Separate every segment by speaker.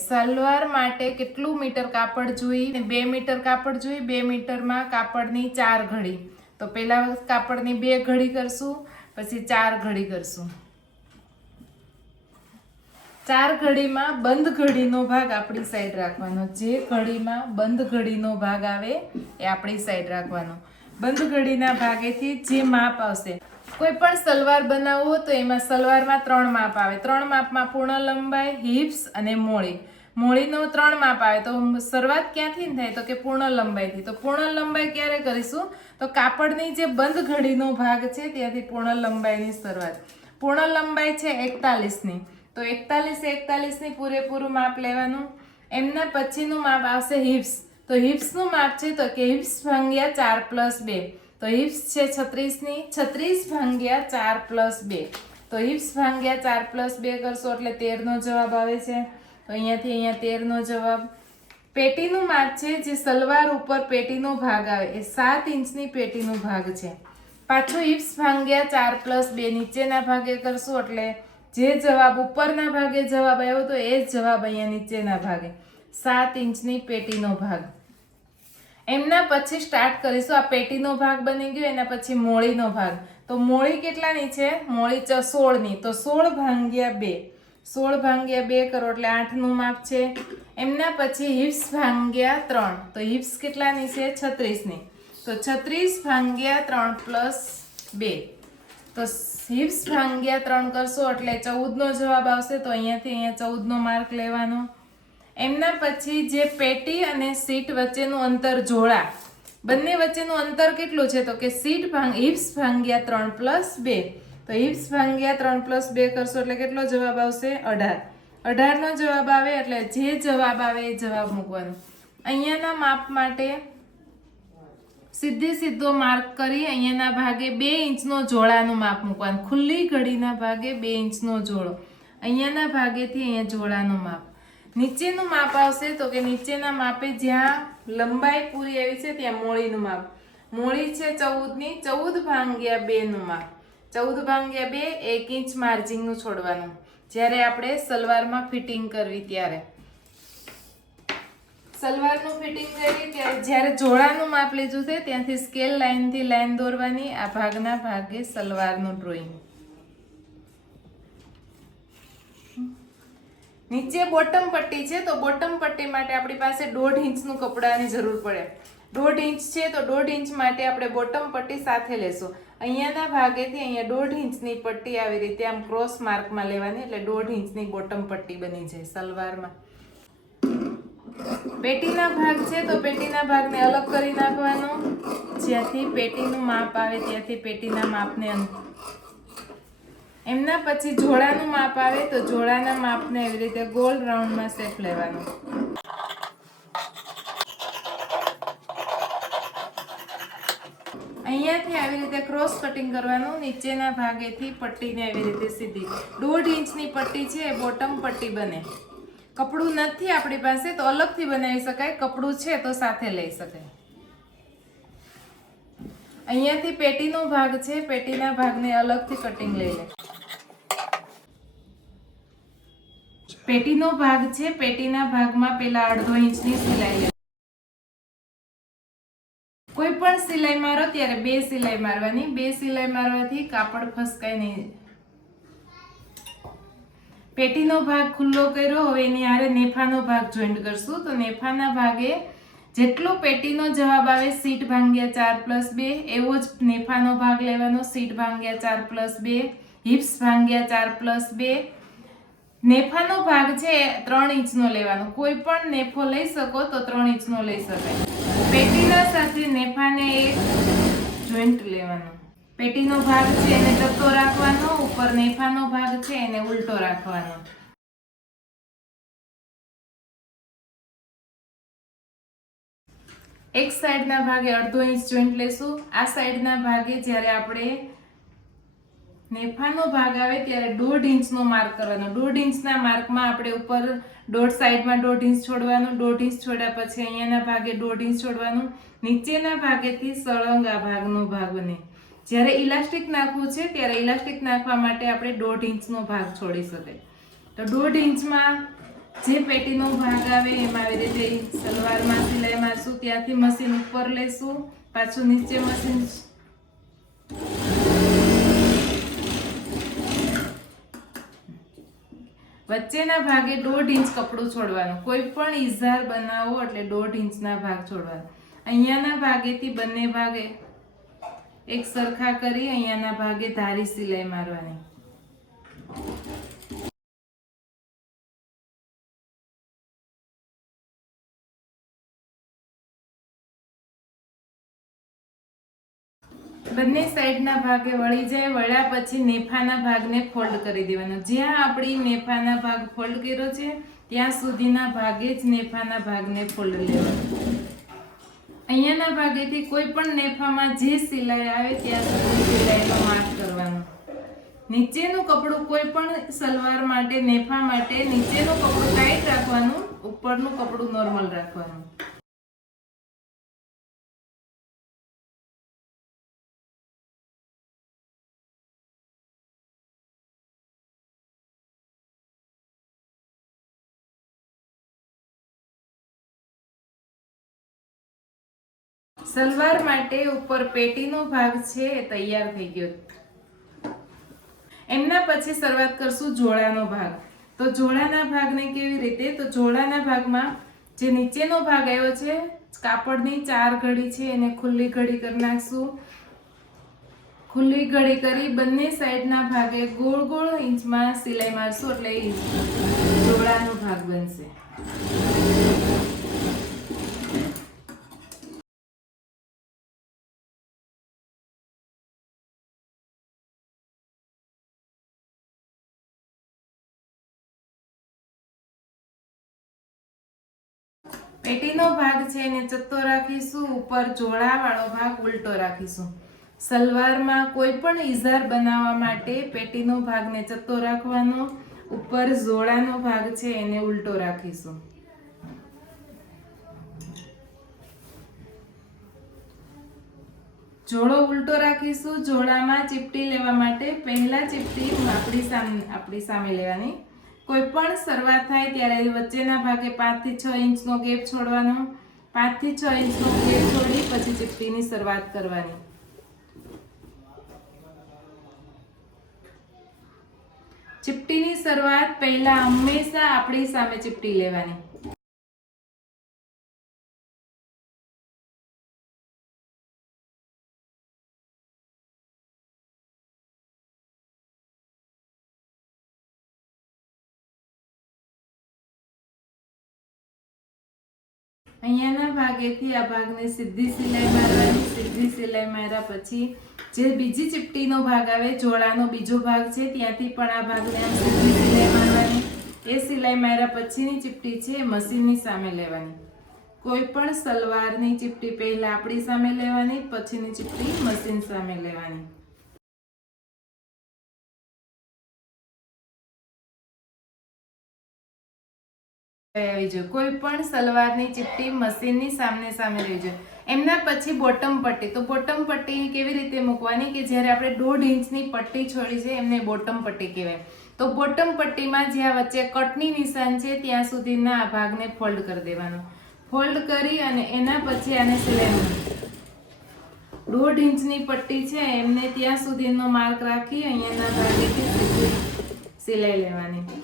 Speaker 1: સલવાર માટે કેટલું મીટર કાપડ જોઈ ને બે મીટર કાપડ જોઈએ, બે મીટરમાં કાપડની ચાર ઘડી. તો પહેલા કાપડની બે ઘડી કરશું, પછી ચાર ઘડી કરશું. ચાર ઘડીમાં બંધ ઘડીનો ભાગ આપણી સાઈડ રાખવાનો. જે ઘડીમાં બંધ ઘડીનો ભાગ આવે, એ આપણી સાઈડ રાખવાનો. બંધ ઘડીના ભાગેથી જે માપ આવશે કોઈ પણ સલવાર બનાવવો તો એમાં સલવારમાં ત્રણ માપ આવે. ત્રણ માપમાં પૂર્ણ લંબાઈ, હિપ્સ અને મોળી. મોળીનો ત્રણ માપ આવે. તો શરૂઆત ક્યાંથી થાય? તો કે પૂર્ણ લંબાઈથી. તો પૂર્ણ લંબાઈ ક્યારે કરીશું? તો કાપડની જે બંધ ઘડીનો ભાગ છે, ત્યાંથી પૂર્ણ લંબાઈની શરૂઆત. પૂર્ણ લંબાઈ છે એકતાલીસની. તો એકતાલીસ એકતાલીસની પૂરેપૂરું માપ લેવાનું. એમના પછીનું માપ આવશે હિપ્સ. તો હિપ્સનું માપ છે તો કે હિપ્સ ભાંગ્યા ચાર પ્લસ બે. તો હિપ્સ છે છત્રીસની. છત્રીસ ભાંગ્યા ચાર પ્લસ બે. તો હિપ્સ ભાંગ્યા ચાર પ્લસ બે કરશો એટલે તેરનો જવાબ આવે છે. તો અહીંયાથી અહીંયા તેરનો જવાબ. પેટીનું માપ છે જે સલવાર ઉપર પેટીનો ભાગ આવે. એ સાત ઇંચની પેટીનો ભાગ છે. પાછું હિપ્સ ભાંગ્યા ચાર પ્લસ બે નીચેના ભાગે કરશું એટલે જે જવાબ ઉપરના ભાગે જવાબ આવ્યો તો એ જ જવાબ અહીંયા નીચેના ભાગે. સાત ઇંચની પેટીનો ભાગ. એમના પછી સ્ટાર્ટ કરીશું. આ પેટીનો ભાગ બની ગયો, એના પછી મોળીનો ભાગ. તો મોળી કેટલાની છે? મોળી સોળની. તો સોળ ભાંગ્યા બે. સોળ ભાંગ્યા બે કરો એટલે આઠનું માપ છે. એમના પછી હિપ્સ ભાંગ્યા ત્રણ. તો હિપ્સ કેટલાની છે? છત્રીસની. તો છત્રીસ ભાંગ્યા ત્રણ પ્લસ બે. તો હિપ્સ ભાંગ્યા ત્રણ કરશો એટલે ચૌદનો જવાબ આવશે. તો અહીંયાથી અહીંયા ચૌદનો માર્ક લેવાનો. એમના પછી જે પેટી અને સીટ વચ્ચેનું અંતર જોડા. બંને વચ્ચેનું અંતર કેટલું છે? તો કે સીટ ભાંગ, હિપ્સ ભાંગ્યા ત્રણ પ્લસ બે. તો હિપ્સ ભાંગ્યા ત્રણ પ્લસ બે કરશો એટલે કેટલો જવાબ આવશે? અઢાર. અઢારનો જવાબ આવે એટલે જે જવાબ આવે એ જવાબ મૂકવાનો. અહીંયાના માપ માટે સીધી સીધો માર્ક કરી અહીંયાના ભાગે બે ઇંચનો જોડાનું માપ મૂકવાનું. ખુલ્લી ઘડીના ભાગે બે ઇંચનો જોડો. અહીંયાના ભાગેથી અહીંયા જોડાનું માપ. નીચેનું માપ આવશે તો કે નીચેના માપે જ્યાં લંબાઈ પૂરી આવી છે ત્યાં મોળીનું માપ. મોળી છે ચૌદની, ચૌદ ભાંગ્યા બેનું માપ. ચૌદ ભાંગ્યા બે, એક ઇંચ માર્જિંગનું છોડવાનું. જ્યારે આપણે સલવારમાં ફિટિંગ કરવી ત્યારે. સલવારનું ફિટિંગ કરીએ ત્યારે જ્યારે જોડાનું માપ લીધું છે ત્યાંથી સ્કેલ લાઇનથી લાઇન દોરવાની, આ ભાગના ભાગે સલવારનું ડ્રોઈંગ. નીચે બોટમ પટ્ટી છે, તો બોટમ પટ્ટી માટે આપણી પાસે દોઢ ઇંચનું કપડાની જરૂર પડે. દોઢ ઇંચ છે, તો દોઢ ઇંચ માટે આપણે બોટમ પટ્ટી સાથે લેશું. અહીંયાના ભાગેથી અહીંયા દોઢ ઇંચની પટ્ટી આવી રીતે આમ ક્રોસ માર્કમાં લેવાની, એટલે દોઢ ઇંચની બોટમ પટ્ટી બની જાય સલવારમાં. પેટીના ભાગ છે, તો પેટીના ભાગને અલગ કરી નાખવાનો. જ્યાંથી પેટીનું માપ આવે, ત્યાંથી પેટીના માપને એમના પછી જોડાનું માપ આવે તો જોડાના માપને એવી રીતે ગોલ રાઉન્ડમાં શેપ લેવાનો. અહીંયાથી આવી રીતે ક્રોસ કટિંગ કરવાનું, નીચેના ભાગેથી પટ્ટીને એવી રીતે સીધી. દોઢ ઇંચની પટ્ટી છે એ બોટમ પટ્ટી બને. કપડું નથી આપણી પાસે, તો અલગથી બનાવી શકાય. કપડું છે તો સાથે લઈ શકાય. અહીંયાથી પેટીનો ભાગ છે, પેટીના ભાગને અલગથી કટિંગ લઈ લે. પેટીનો ભાગ છે, પેટીના ભાગમાં પેલા અડધો ઇંચની સિલાઈ કોઈ પણ સિલાઈ મારો ત્યારે બે સિલાઈ મારવાની. બે સિલાઈ મારવાથી કાપડ ફસકાય નહીં પેટીનો ભાગ ખુલ્લો કર્યો, હવે એની આરે નેફાનો ભાગ જોઈન્ટ કરશું. તો નેફાના ભાગે જેટલો પેટીનો જવાબ આવે, સીટ ભાંગ્યા ચાર પ્લસ બે. એવો જ નેફાનો ભાગ લેવાનો, સીટ ભાંગ્યા ચાર પ્લસ બે. હિપ્સ ભાંગ્યા ચાર પ્લસ બે. નેફાનો ભાગ છે ત્રણ ઇંચનો લેવાનો. કોઈ પણ નેફો લઈ શકો તો ત્રણ ઇંચનો લઈ શકાય. પેટીના સાથે નેફાને એક જોઈન્ટ લેવાનો. પેટીનો ભાગ છે એને જતો રાખવાનો, ઉપર નેફાનો ભાગ છે એને ઉલટો રાખવાનો. એક સાઈડના ભાગે અડધો ઇંચ જોઈન્ટ લેશું. આ સાઈડના ભાગે જ્યારે આપણે નેફાનો ભાગ આવે ત્યારે દોઢ ઇંચનો માર્ક કરવાનો. દોઢ ઇંચના માર્કમાં આપણે ઉપર દોઢ સાઈડમાં દોઢ ઇંચ છોડવાનું. દોઢ ઇંચ છોડ્યા પછી અહીંયાના ભાગે દોઢ ઇંચ છોડવાનું. નીચેના ભાગેથી સળંગ આ ભાગનો ભાગ બને. જ્યારે ઇલાસ્ટિક નાખવું છે ત્યારે ઇલાસ્ટિક નાખવા માટે આપણે દોઢ ઇંચનો ભાગ છોડી શકાય. તો દોઢ ઇંચમાં જે પેટીનો ભાગ આવે એમાં આવી રીતે સલવારમાં સિલાઈ મારશું. ત્યાંથી મશીન ઉપર લેશું. પાછું નીચે મશીન વચ્ચેના ભાગે દોઢ ઇંચ કપડું છોડવાનું. કોઈ પણ ઇઝાર બનાવો એટલે દોઢ ઇંચના ભાગ છોડવાનો. અહીંયાના ભાગેથી બંને ભાગે એક સરખા કરી, અહીંયાના ભાગે ધારી સિલાઈ મારવાની. બંને સાઈડના ભાગે વળી જાય, વળ્યા પછી નેફાના ભાગને ફોલ્ડ કરી દેવાનો. જ્યાં આપણી નેફાના ભાગ ફોલ્ડ કર્યો છે, ત્યાં સુધીના ભાગે જ નેફાના ભાગને ફોલ્ડ લેવાનો અહીંયાના ભાગેથી કોઈ પણ નેફામાં જે સિલાઈ આવે, ત્યાં સુધી સિલાઈનો માર્ક કરવાનો. નીચેનું કપડું કોઈ પણ સલવાર માટે, નેફા માટે નીચેનું કપડું ટાઈટ રાખવાનું, ઉપરનું કપડું નોર્મલ રાખવાનું. સલવાર માટે ઉપર પેટીનો ભાગ છે એ તૈયાર થઈ ગયો. એમના પછી શરૂઆત કરશું જોડાનો ભાગ. તો જોડાના ભાગને કેવી રીતે? તો જોડાના ભાગમાં જે નીચેનો ભાગ આવ્યો છે, કાપડની ચાર ઘડી છે, એને ખુલ્લી ઘડી કરી નાખશું. ખુલ્લી ઘડી કરી બંને સાઈડના ભાગે ગોળ ગોળ ઇંચમાં સિલાઈ મારશું એટલે જોડાનો ભાગ બનશે. પેટીનો ભાગ છે એને ચત્તો રાખીશું, ઉપર જોડાવાળો ભાગ ઉલટો રાખીશું. સલવારમાં કોઈ પણ ઇઝાર બનાવવા માટે પેટીનો ભાગને ચત્તો રાખવાનો, ઉપર જોડાનો ભાગ છે એને ઉલટો રાખીશું. જોડો ઉલટો રાખીશું જોડામાં ચીપટી લેવા માટે પહેલા ચીપટી આપણી સામે આપણી સામે લેવાની. કોઈ પણ શરૂઆત થાય ત્યારે વચ્ચેના ભાગે પાંચથી છ ઇંચનો ગેપ છોડવાનો. પાંચથી છ ઇંચનો ગેપ છોડી પછી ચીપટીની શરૂઆત કરવાની. ચીપટીની શરૂઆત પહેલાં હંમેશા આપણી સામે ચીપટી લેવાની. અહીંયાના ભાગેથી આ ભાગને સીધી સિલાઈ મારવાની, સીધી સિલાઈ માર્યા પછી જે બીજી ચીપટીનો ભાગ આવે જોડાનો બીજો ભાગ છે, ત્યાંથી પણ આ ભાગને આમ સીધી સિલાઈ મારવાની. એ સિલાઈ માર્યા પછીની ચીપટી છે મશીનની સામે લેવાની. કોઈ પણ સલવારની ચીપટી પહેલાં આપણી સામે લેવાની, પછીની ચીપટી મશીન સામે લેવાની. આવી જોઈએ. કોઈ પણ સલવારની ચીપટી મશીનની સામને સામે રહેવી જોઈએ. એમના પછી બોટમ પટ્ટી. તો બોટમ પટ્ટી કેવી રીતે મૂકવાની? કે જ્યારે આપણે દોઢ ઇંચની પટ્ટી છોડી છે, એમને બોટમ પટ્ટી કહેવાય. તો બોટમ પટ્ટીમાં જ્યાં વચ્ચે કટની નિશાન છે, ત્યાં સુધીના આ ભાગને ફોલ્ડ કરી દેવાનો. ફોલ્ડ કરી અને એના પછી આને સિલાઈ. દોઢ ઇંચની પટ્ટી છે, એમને ત્યાં સુધીનો માર્ક રાખી અહીંયાના ભાગેથી સિલાઈ લેવાની.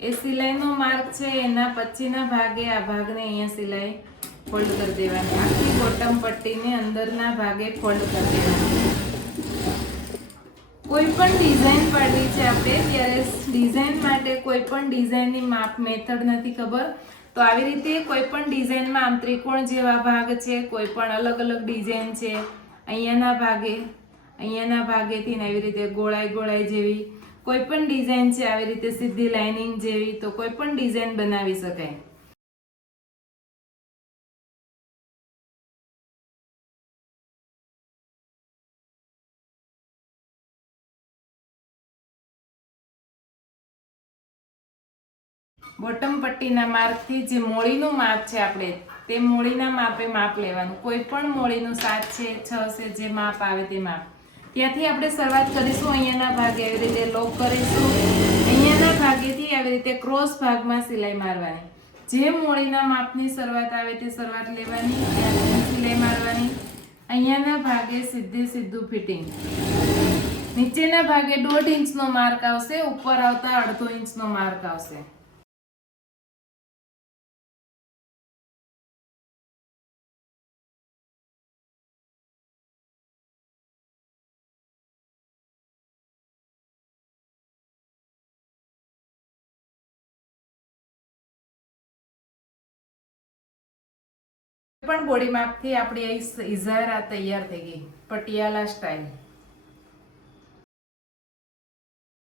Speaker 1: એ સિલાઈનો માર્ક છે, એના પછીના ભાગે, આ ભાગને અહીંયા સિલાઈ ફોલ્ડ કરી દેવાની. આખી બોટમ પટ્ટીને અંદરના ભાગે ફોલ્ડ કરી દેવાની. કોઈ પણ ડિઝાઇન પાડવી છે આપણે, ત્યારે ડિઝાઇન માટે કોઈ પણ ડિઝાઇનની માપ મેથડ નથી ખબર. તો આવી રીતે કોઈ પણ ડિઝાઇનમાં આમ ત્રિકોણ જેવા ભાગ છે, કોઈ પણ અલગ અલગ ડિઝાઇન છે, અહીંયાના ભાગે, અહીંયાના ભાગેથી ને આવી રીતે ગોળાઈ ગોળાઈ જેવી કોઈ પણ ડિઝાઇન છે આવી રીતે સીધી લાઇનિંગ જેવી, તો કોઈ પણ ડિઝાઇન બનાવી શકાય. બોટમ પટ્ટીના માર્કથી જે મોળીનું માપ છે આપણે, તે મોળીના માપે માપ લેવાનું. કોઈ પણ મોળીનું સાત છે, છ છે, જે માપ આવે તે માપ. ત્યાંથી આપણે શરૂઆત કરીશું, અહીંયાના ભાગે એવી રીતે લોક કરીશું. અહીંયાના ભાગેથી આવી રીતે ક્રોસ ભાગમાં સિલાઈ મારવાની. જે મોળીના માપની શરૂઆત આવે તે શરૂઆત લેવાની સિલાઈ મારવાની. અહીંયાના ભાગે સીધે સીધું ફિટિંગ. નીચેના ભાગે દોઢ ઇંચનો માર્ક આવશે, ઉપર આવતા અડધો ઇંચનો માર્ક આવશે. પણ બોડી માપથી આપણી ઇઝારા તૈયાર થઈ ગઈ પટિયાલા સ્ટાઇલ